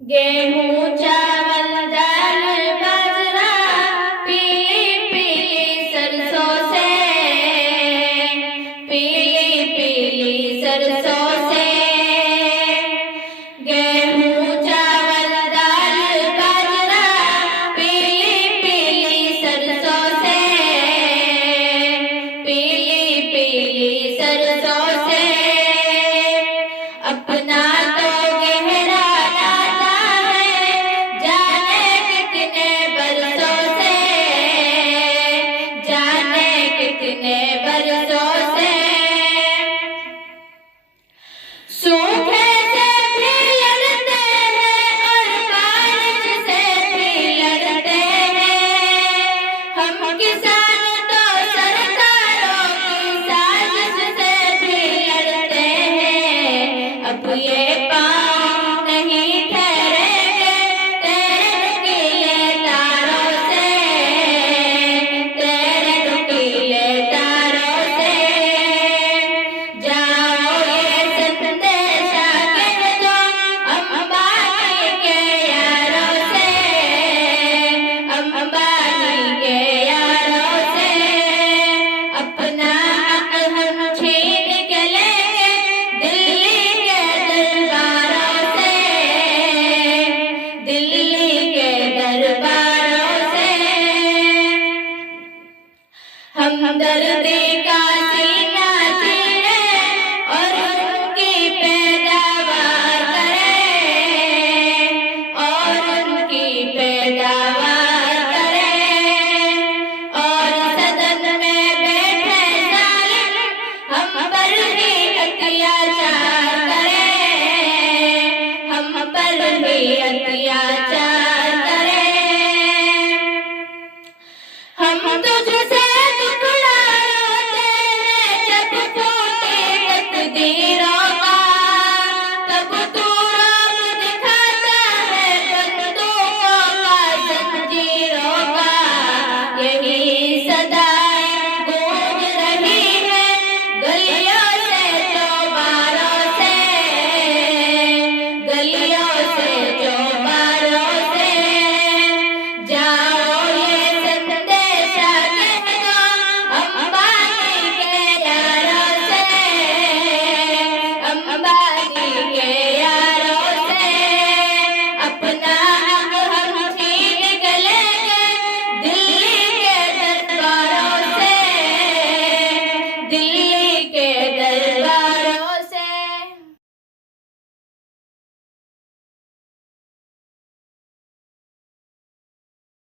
गेहूं चावल दाल बाजरा पीली पीली सरसों से, पीली पीली सरसों से। गेहूं चावल दाल बाजरा पीली पीली सरसों से, पीली पीली सरसों से। अपना तो गहरा नाता है जाने कितने बरसों से, जाने कितने बरसों से। सूखे से भी लड़ते हैं और बारिश से भी लड़ते हैं हम किसान तो सरकारों की साजिश से भी लड़ते हैं। अब ये पाँव नहीं ठहरेंगे तेरे नुकीले तारों से, तेरे नुकीले तारों से। जाओ ये संदेशा कह दो अंबानी के यारों से, अंबानी के यारों से। अपना हम छीन के लेंगे दिल्ली के दरबारों से, दिल्ली के दरबारों से। हमदर्दी का सीना चीरे और उनकी पैदावार करें, और उनकी पैदावार करें। और सदन में बैठे जालिम हम पर ही अत्याचार करें, हम पर ही अत्याचार करें। हम तो